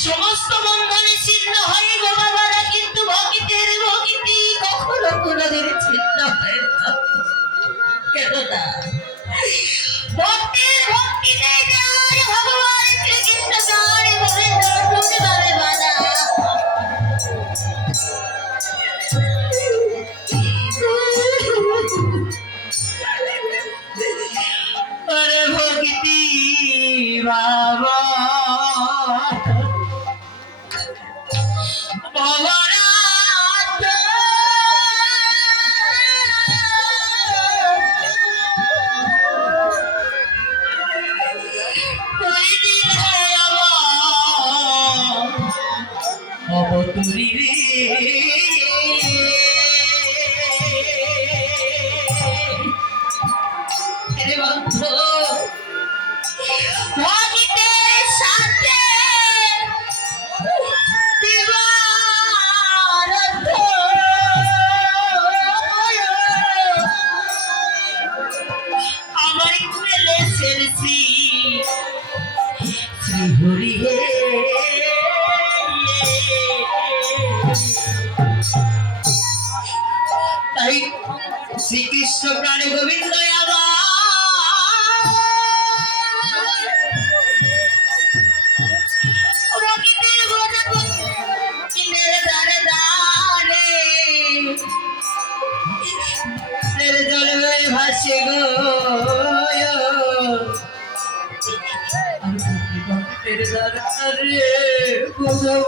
সমস্ত বন্ধনে ছিন্ন হয়ে গো বাবারা, কিন্তু ভক্তের ভক্তি কখনো কোনোদিন ছিন্ন হয় না। কেননা ভক্তের ভক্তিতে যার ভগবান শ্রীকৃষ্ণ যার বলে দুটি বারে বাধা। আরে ভক্তি বাবা অবতুরি রে বন্ধু ভক্তের সাথে আমার মেলে সেলসি শ্রী হরি হে। তাই শ্রীকৃষ্ণ প্রাণে গোবিন্দ ভাসে গো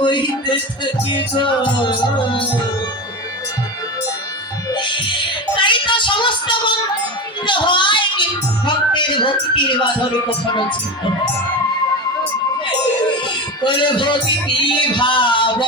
বইতে থাকি গো। তাই তো সমস্ত বন্ধ হয়, কিন্তু ভক্তের ভক্তির বাঁধনে কখনো ছিল বলে ভক্তি ভাব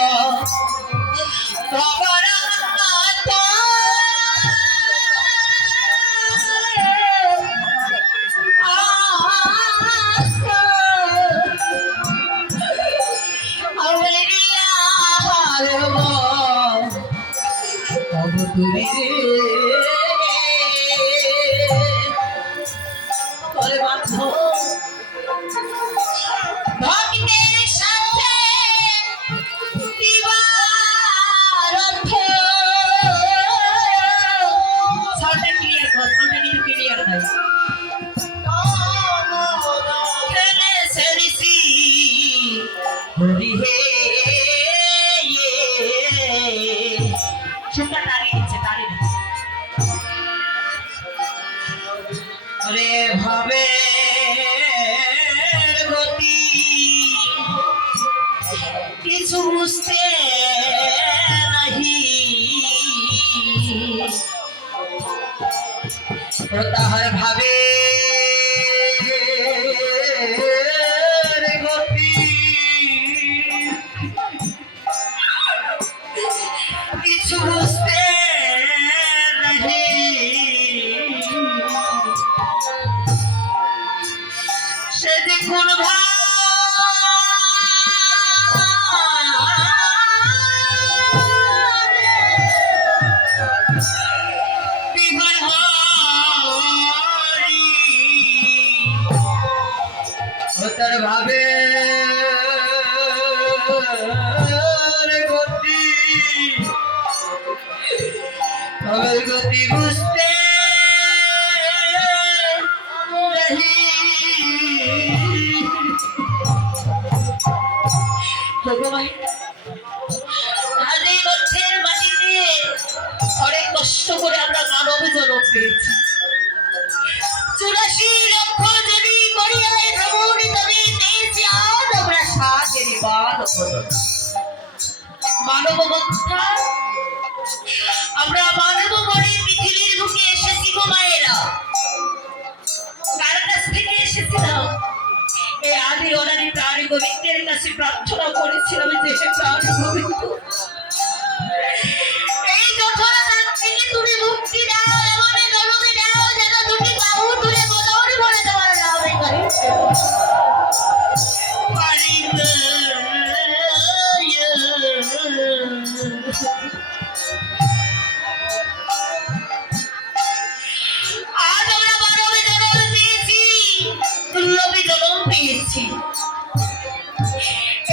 অবতুরি রে করে বাঁধ ভক্তের সাথে সাউন্ডটা ক্লিয়ার কর, সাউন্ডটা কিন্তু ক্লিয়ার নাই। খেলে সেরিসি হরি হে সুন্দর দাঁড়িয়ে দিচ্ছে দাঁড়িয়ে দিচ্ছে। রে ভাবে গতি কিছু বুঝতে নাহি, তাহার ভাবে গতি কিছু বুঝতে নাহি, সে যে কোন তার ভাবে গতি ভাবের গতি বুঝতে ভগবান আজ এই লক্ষ্যের মাটিতে অনেক কষ্ট করে আমরা মানব জন্ম পেয়েছি। 84 লক্ষ যদি করিয়ায় ভ্রমণ তবে পেয়েছি আজ আমরা সাথের মানব বন্ধা। আমরা মানব মনে পৃথিবীর বুকে এসেছি গো মায়েরা। কার কাছ থেকে এসেছিলাম? এই আদি অনাদি প্রাণী গোবিন্দের কাছে প্রার্থনা করেছিলাম যে হে প্রাণী গোবিন্দ, এই জঠরা দাগ থেকে তুমি মুক্তি দাও, এমন জনকে দাও যেন দুটি বাহু তুলে বদর ভরে তোমার নামে গাইছে। আজ আমরা মানবে জন্ম পেয়েছি, দুর্লভে জন্ম পেয়েছি।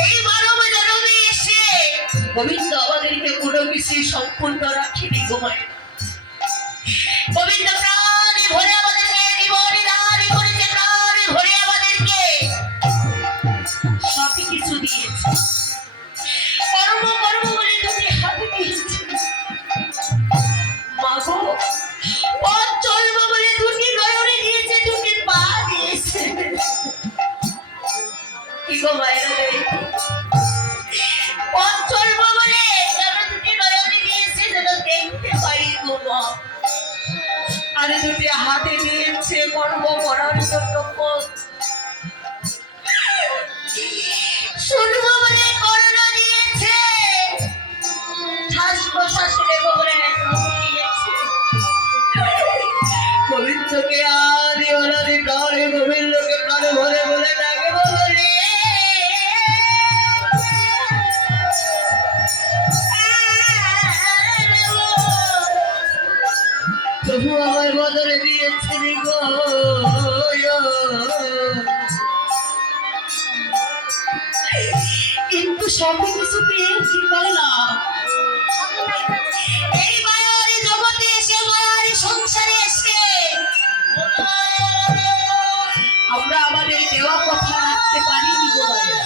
এই মানব গোবিন্দ আমাদেরকে কোনো কিছু সম্পূর্ণ রাখিনি গো মায়ের। গোবিন্দ প্রাণে ভরে আমাদেরকে জীবনে দান করেছে, প্রাণে ভরে আমাদেরকে সবই কিছু দিয়েছে। কর্ম কর্ম বলে দুটি হাত দিয়েছে মাগো, পথ চলবো বলে দুটি নয়নে দিয়েছে, দুটি পা দিয়েছে। কি গো মায়ের রে, পথ চলবো বলে যেন দুটি নয়নে দিয়েছে, যেন দেখতে পাই গো মা। আর দুটি হাতে দিয়েছে কর্ম করার জন্য পথ, শুনবো বলে কর্ণ দিয়েছে, শ্বাস প্রশ্বাস নেবো বলে দিয়েছে। গোবিন্দকে আদি অনাদি কালে গোবিন্দকে প্রাণে ভরে বলে ডাকে বলে প্রভু আমার বদলে দিয়েছেন গো। কিন্তু সবই কিছু পেয়েছি না, এই মায়ার জগতে এসে, মায়ার সংসারে এসে আমরা আমাদের দেওয়া কথা রাখতে পারিনি গো মায়ের।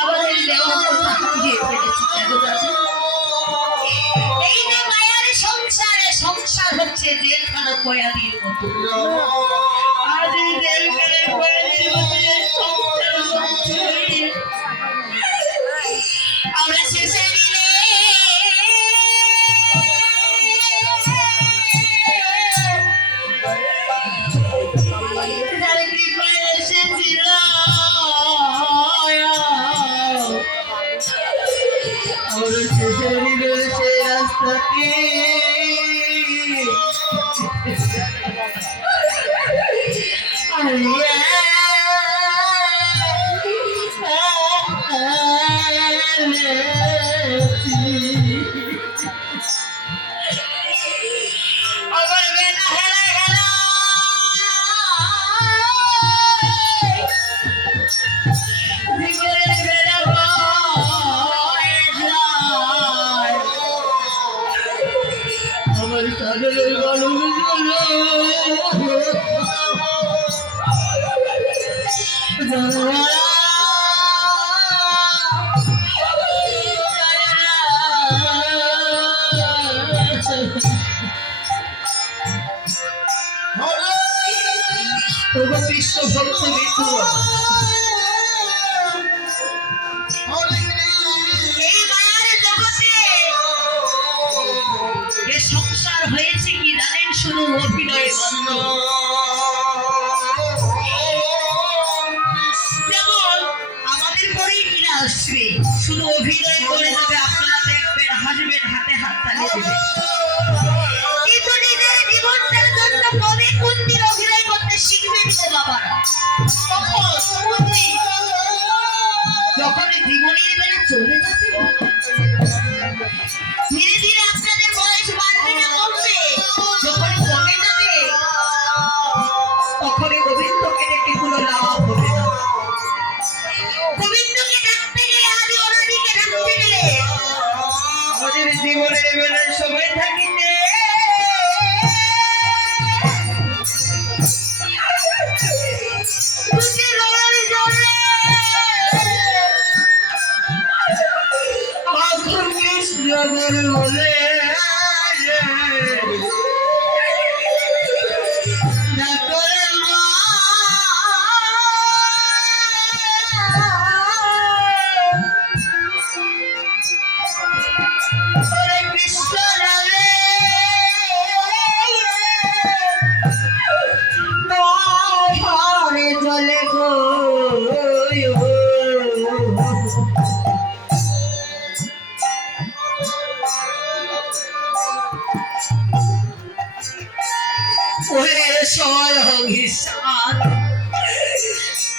আমাদের দেওয়া কথা হারিয়ে ফেলেছি কেন জানো? এই যে মায়ার সংসারে, সংসার হচ্ছে জেলখানা কয়াদির মতো। আজ এই জেলখানা কয়াদির মতো আমরা শেষে দিলে যার কৃপায় এসেছিল আমরা শেষে দিলে সেই রাস্তাকে কৃষ্ণ ভক্ত বিষ্ণু এই মায়ার জগতে এ সংসার হয়েছে কি জানেন? শুধু অভিনয় মাত্র। যেমন আমাদের পরেই কিনা আসবে, শুধু অভিনয় করে যাবে, আপনারা দেখবেন, হাসবেন, হাতে হাত তালিয়ে দেবেন। কিন্তু নিজের জীবনটার জন্য কবে কোন দিন অভিনয় করতে শিখবেন গো বাবারা? যখন জীবনের বেলা চলে যাবে, ধীরে ধীরে আপনাদের বয়স বাড়বে না কমবে? যখন কমে যাবে তখন গোবিন্দকে ডেকে কোনো লাভ হবে না। গোবিন্দকে ডাকতে গেলে, আদি অনাদিকে ডাকতে গেলে আমাদের জীবনের বেলার সময় থাকিতে কৃষ্ণ বলে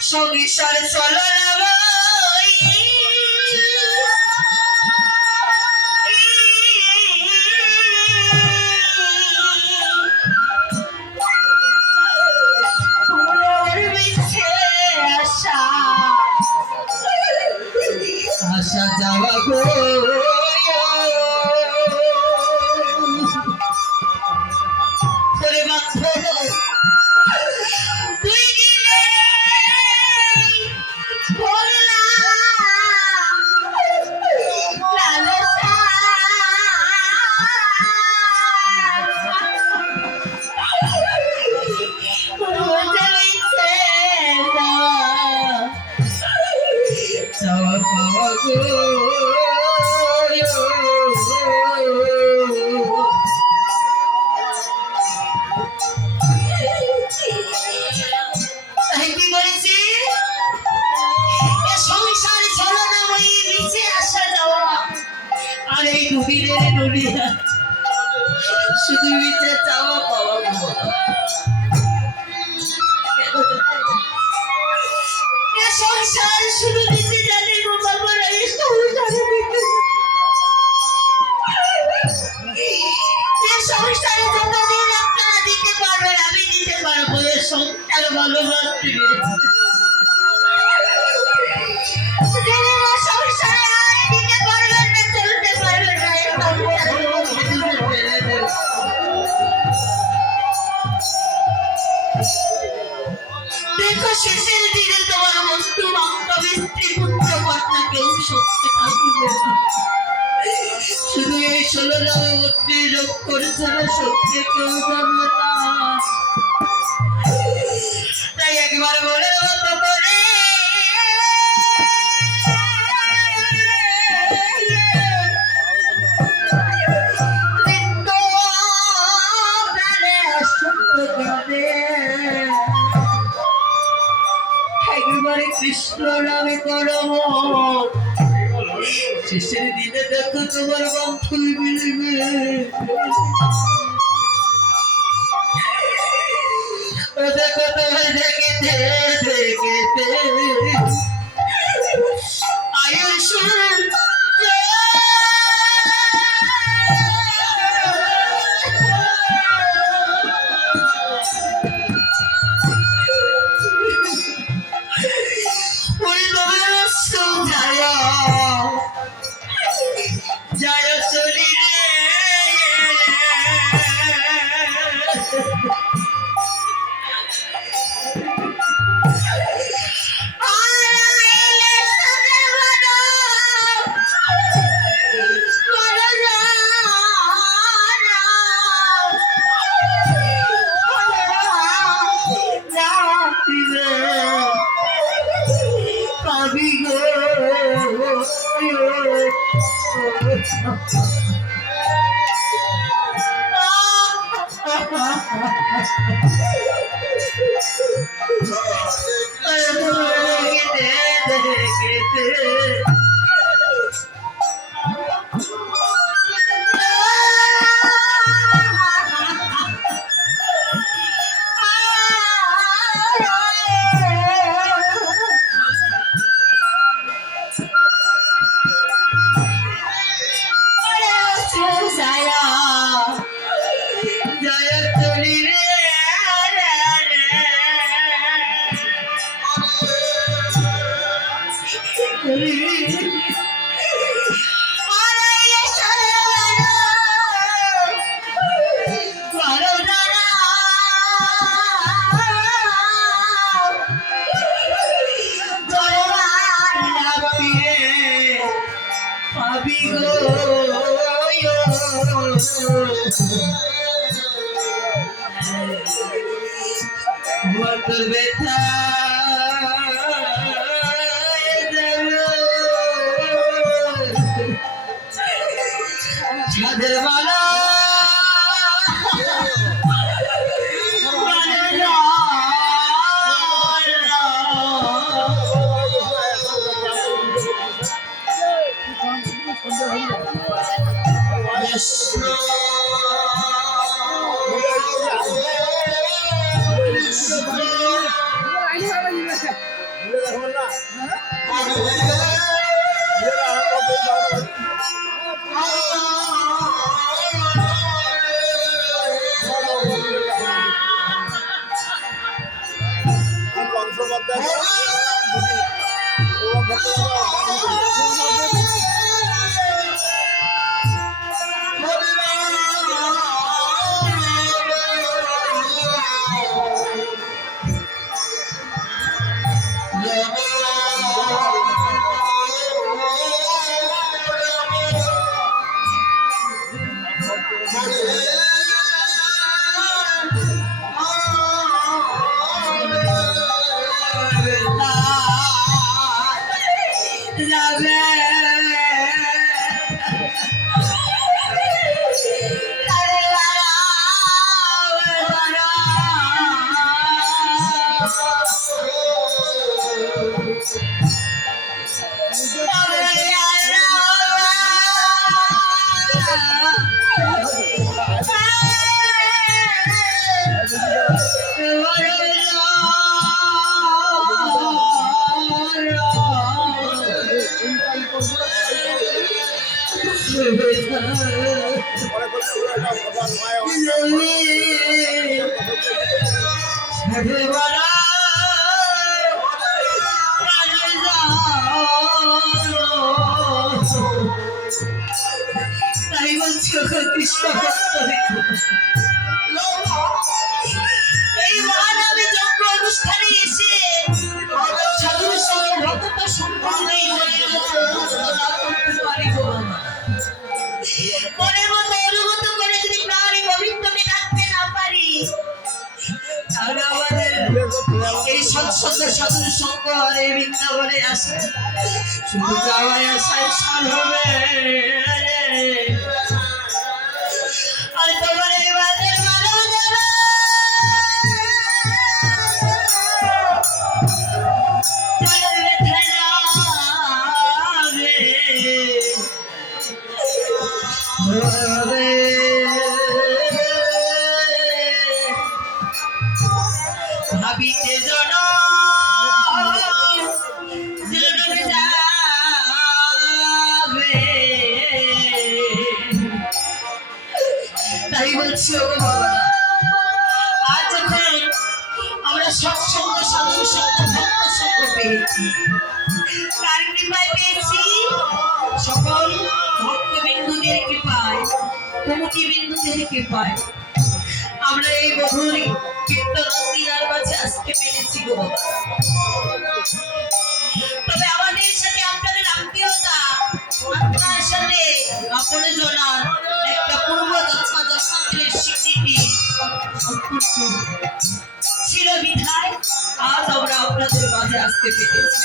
সংসার চলো আশা আসা যাওয়া গো করে মাত্র 2 দিনে ভরলাম লালসা যাওয়া পাওয়া গো তাই কি করেছি এ সংসার ছলনাময়ী মিশে আসা যাওয়া আর এই নদীরে নদীরা শুধু মিশে চাওয়া পাওয়া গো এ সংসার শুধু দিতে জানে গো বাবা এই সংসারে দিতে এ সংসারে যতদিন আপনারা দিতে পারবেন আমি দিতে পারবো এ সংসার ভালোবাসতে সংসারে আর দিতে পারবেন না চলতে পারবেন না এ সংসারে ফেলে দেব দেখো শেষের দিনে তোমার বন্ধু বান্ধব স্ত্রী পুত্র কন্যা কেউ সত্যি থাকবে না শুধু এই 16 নববর্তী যোগ করছে না সত্যি কেউ যাবে না তাই একবার বলে মতো করে একবারে কৃষ্ণ নামে করম শেষের দিনে দেখো তোমার বন্ধু মিলবে দেখো তোমার দেখেতে দেখেতে আয়ুষ যায় চলি রে পাবি গো ব্যথা ছাদের মালা তাই বলছি কৃষ্ণ এই মহানবী যজ্ঞ অনুষ্ঠানে এসে সাধুর সঙ্গে ভক্ত সম্পন্ন করতে পারি গো বাবা। মনের মতো অনুগত করে যদি প্রাণী গোবিন্দকে ডাকতে না পারি, তাহলে আমাদের এই সৎসঙ্গ সাধুর সঙ্গ আর এই বৃন্দাবনে আসে শুধু যাওয়ায় আসায় সার হবে আর তোমার এই বাদের মানব যারা চলবে খেলাবে। ভাবিতে জন চলবে যাবে। তাই বলছি ও বাবা, আজ যখন আমরা সৎসঙ্গ সাধু সঙ্গ ভক্ত সঙ্গ পেয়েছি, কার কৃপায় পেয়েছি? সকল ভক্তবিন্দুদের কৃপায় কমিটি বিন্দুদের কৃপায় আমরা এই মধুর কীর্তনন্দিনার মাঝে আসতে পেরেছি গো বাবা। তবে আমাদের সাথে আপনাদের আত্মীয়তা, আপনার সাথে আপনে জনার একটা পূর্ব জন্মান্তরের স্বীকৃতি ছিল বিধায় আজ আমরা আপনাদের মাঝে আসতে পেরেছি।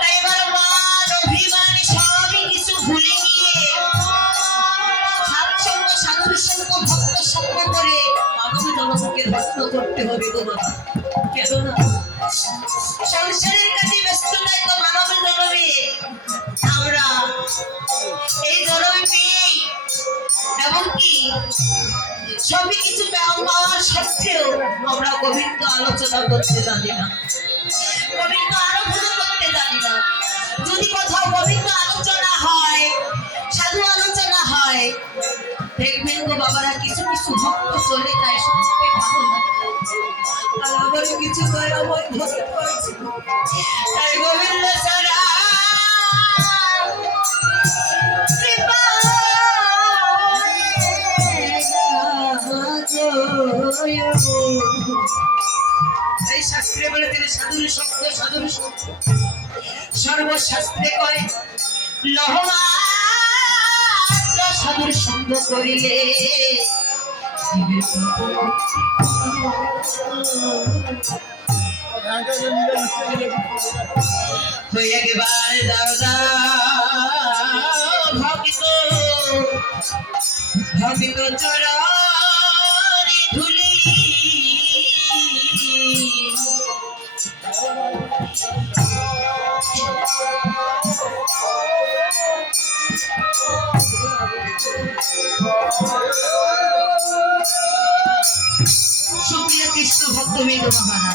তাই এবার মান অভিমান সবই কিছু ভুলে গিয়ে সৎসঙ্গ সাধু সঙ্গ ভক্ত সঙ্গ করে মানব জনতাকে রত্ন করতে হবে গো বাবা। কেন না সংসারের কাজে ব্যস্ততায় তো মানব জন্মে আমরা এই জন্মে পেয়েই এমনকি সবই কিছু পাওয়ার সত্ত্বেও আমরা গোবিন্দ আলোচনা করতে জানি না, গোবিন্দ আরাধনা করতে জানি না। যদি কোথাও গোবিন্দ আলোচনা হয়, সাধু আলোচনা হয়, দেখবেন গো বাবারা কিছু কিছু ভক্ত চলে যায়, শুনতে ভালো লাগে। আর আমারও কিছু দয়াময় ভক্ত আছে, তাই গোবিন্দ ছাড়া কৃপা এই শাস্ত্রে বলে তিনি সাধুর শব্দ সাধুর শব্দ সর্বশাস্ত্রে কয় লহমাত্র সাধুর সঙ্গ করিলে জীবের হয়ে গেবার দাদা ভক্ত ভক্ত চরণে ধুলি সুপ্রিয় কৃষ্ণ ভক্তবৃন্দ বাবারা,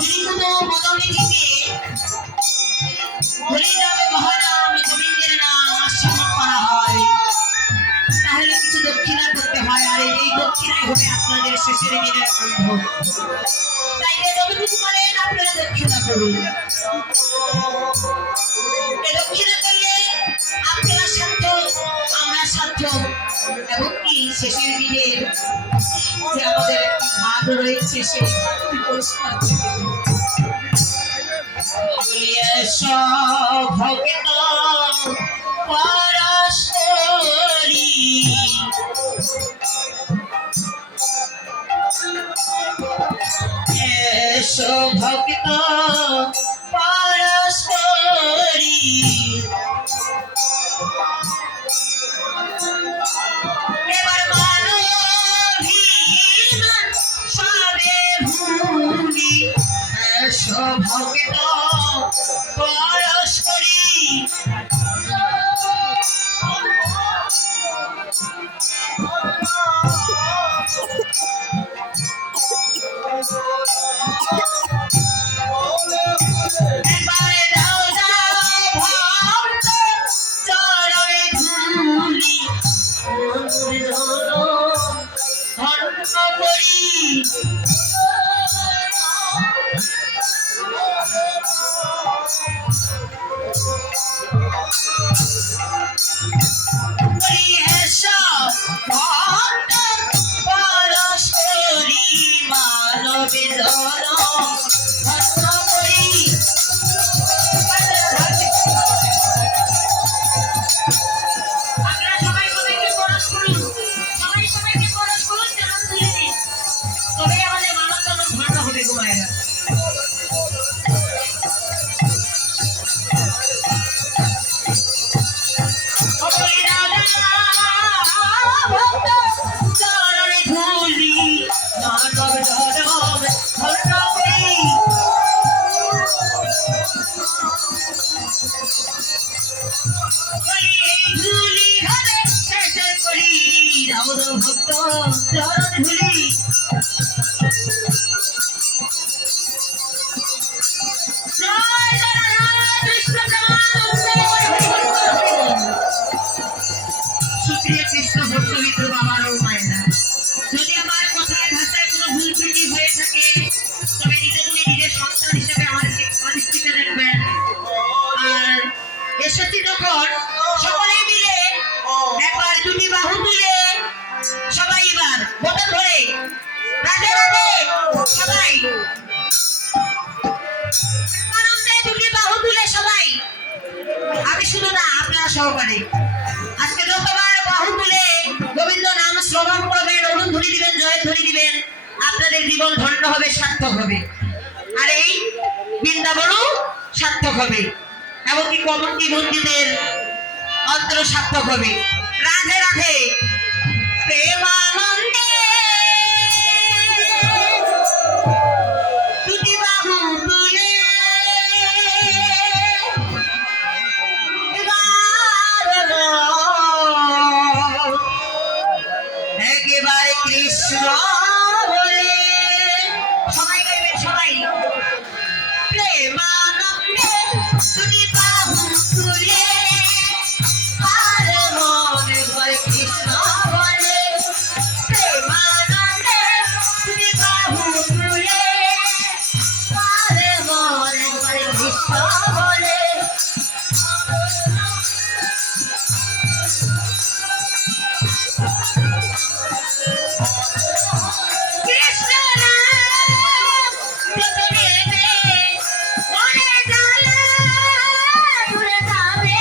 যদি কোনো মদনিধিকে হরিনামে মহানাম গোবিন্দের নাম আস্বাদন করা হয়, তাহলে কিছু দক্ষিণা করতে হয়, আর এই দক্ষিণাই হবে আপনাদের শেষের দিনের বন্ধন। তাই যে যতটুকু করেন আপনারা দক্ষিণা করুন। এ দক্ষিণা করলে আপনারা সার্থক, আমরা সার্থক, এমনকি শেষের দিনের যে আমাদের একটি ভাগ রয়েছে সেই ভাগটি পরিষ্কার করে দেব। বলিয়া ভক্ত পরশ্বরী এসো ভক্ত পরশ্বরী এবার মানবীমান সবে ভূমি এসো ভক্ত পরশ্বরী এবারে দাও দাও বলি এই ধুলি হবে শেষ করি রাবণ ভক্ত চরণ ধুলি জয় জগন্নাথ কৃষ্ণ সুপ্রিয় কৃষ্ণ ভক্তবিন্দু বাবার ও মায়েরা, যদি আমার কথায় ভাষায় কোনো ভুল ত্রুটি হয়ে থাকে তবে নিজেগুলি নিজের সন্তান হিসেবে আমাদেরকে ক্ষমাদৃষ্টিতে দেখবেন। আর এসেছি যখন সকলে মিলে একবার দুটি বাহু তুলে সবাই এবার বোতল ধরে রাধে রাধে সবাই আনন্দে দুটি বাহু তুলে সবাই, আমি শুধু না আপনারা সহকারে আজকে যতবার বাহু তুলে গোবিন্দ নাম শ্রবণ করবেন, অরুণধ্বনি দিবেন, জয়ধ্বনি দিবেন, আপনাদের জীবন ধন্য হবে, সার্থক হবে। আর এই বৃন্দাবনও সার্থক হবে, এমনকি কমন্টি মন্দিরের অন্তর সার্থক হবে। রাধে রাধে প্রেমানন্দে দুটি বাহু তুলে একেবারে কৃষ্ণ বলে সবাই গাইবেন, সবাই প্রেমানন্দে দুটি বাহু তুলে আর মনে করে কৃষ্ণ বলে প্রেমানন্দে দুটি বাহু তুলে আর মনে করে কৃষ্ণ বলে কৃষ্ণ নাম যত নেবে মনে জ্বালা দূরে যাবে।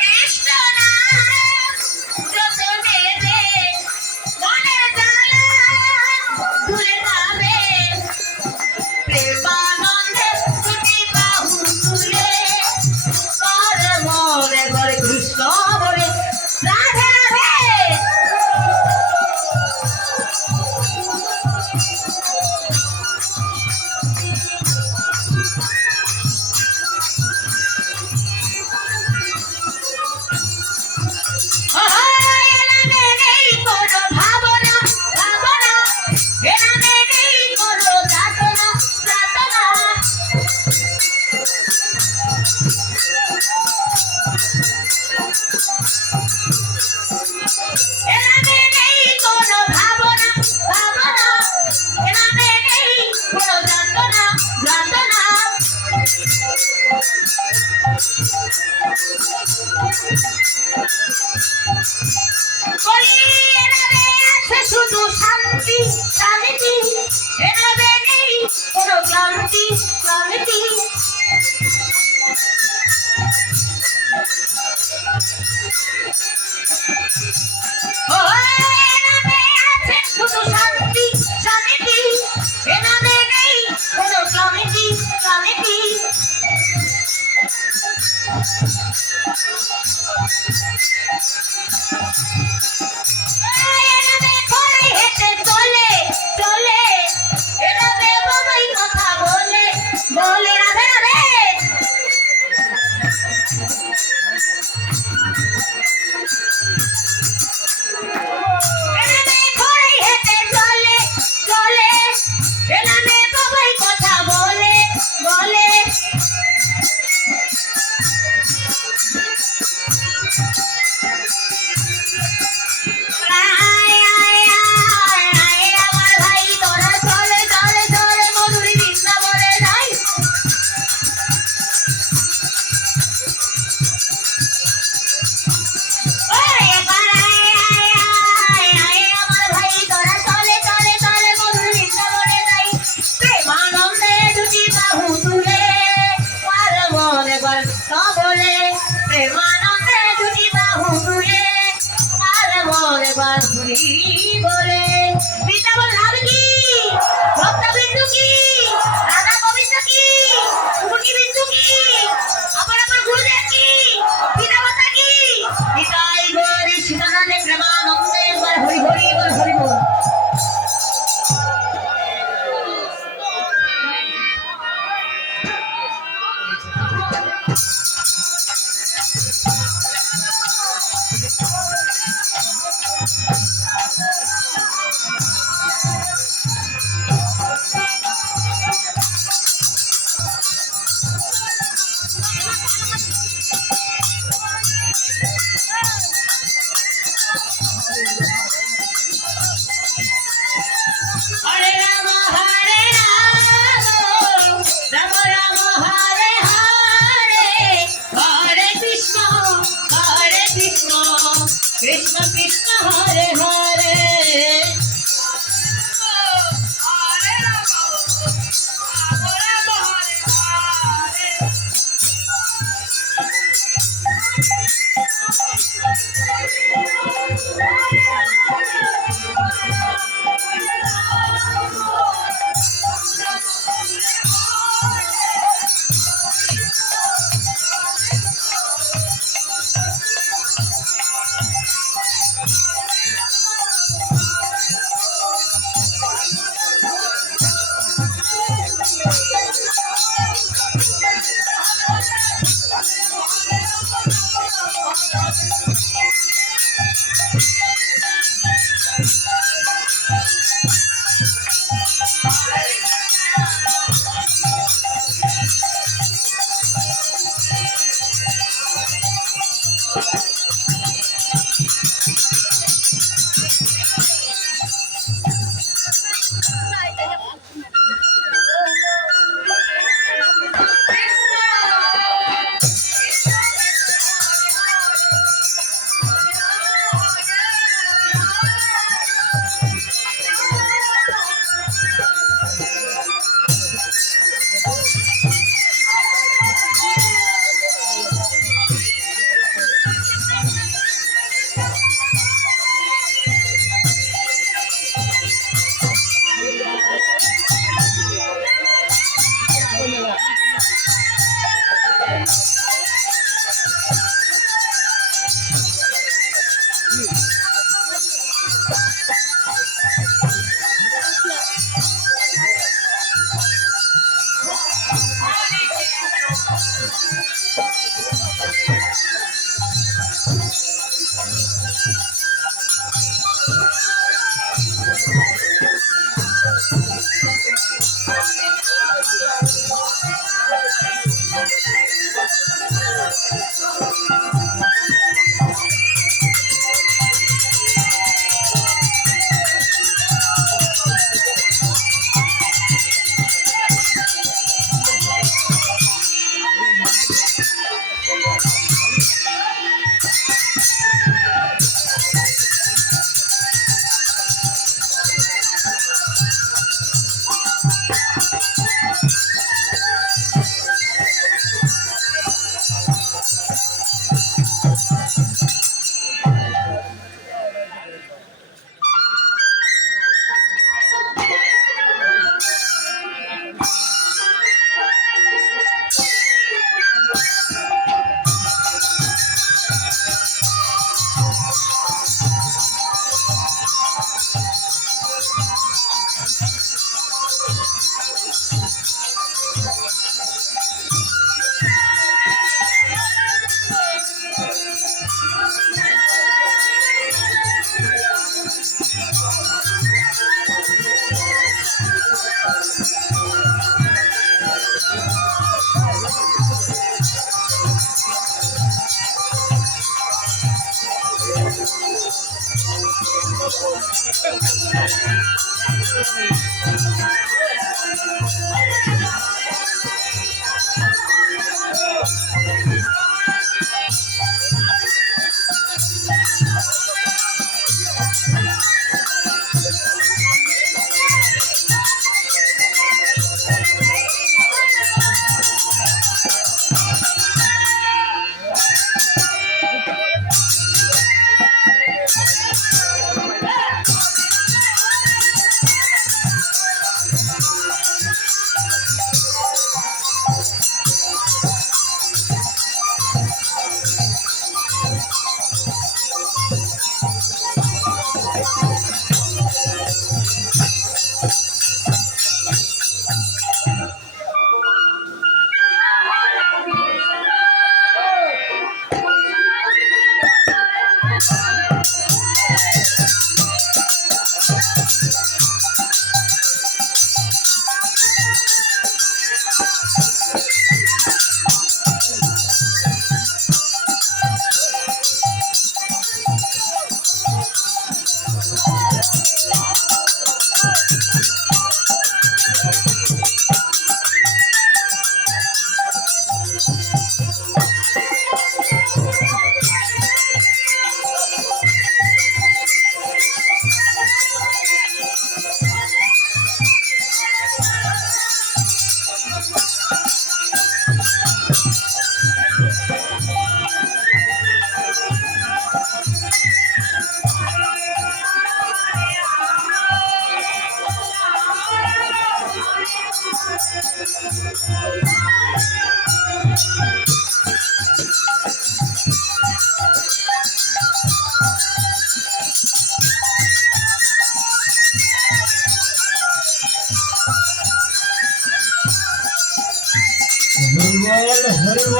কৃষ্ণ নাম যত নেবে মনে জ্বালা দূরে যাবে। প্রেমানন্দে দুটি বাহু তুলে করে মনে করে কৃষ্ণ বলে রাধে রাধে এনামে নেই কোনো ভাবনা ভাবনা, এনামে নেই কোনো যাতনা যাতনা। এনামে নেই কোনো ভাবনা ভাবনা, এনামে নেই কোনো যাতনা যাতনা। বলি এনামে আছে শুধু শান্তি শান্তি, এনামে নেই কোনো ক্লান্তি ক্লান্তি। ও এনামে আছে শুধু শান্তি শান্তি, এনামে নেই কোনো ক্লান্তি ক্লান্তি। এনামে ঘোড়ায় হেঁটে চলে চলে, এনামে বাবাই কথা বলে বলে রাধে রাধে। এনামে ঘোড়ায় হেঁটে চলে চলে, এনামে বাবাই কথা বলে বলে। আয় আয় আয় আয় আমার ভাই তোরা চলে চলে চলে মধুরী বৃন্দাবনে যাই। এবার আয় আয় আয় আয় আমার ভাই তোরা চলে চলে চলে মধুরী বৃন্দাবনে যাই। প্রেমানন্দে দুটি বাহু তুলে আর মনে কৃষ্ণ বলে, প্রেমানন্দে দুটি বাহু তুলে আর মনে বাঁধুরি বলে। বৃন্দাবন লাভ কি, ভক্তবিন্দু কি, রাধা গোবিন্দ কি, মুখী বিন্দু কি, আমার আমার গুরুদেব কি, পিতা মাতা কি, নিতাই গৌরী সীতানাথে প্রেমানন্দে হরে রাম রাম রাম হরে হরে হরে কৃষ্ণ কৃষ্ণ কৃষ্ণ হরে হরে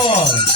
বল।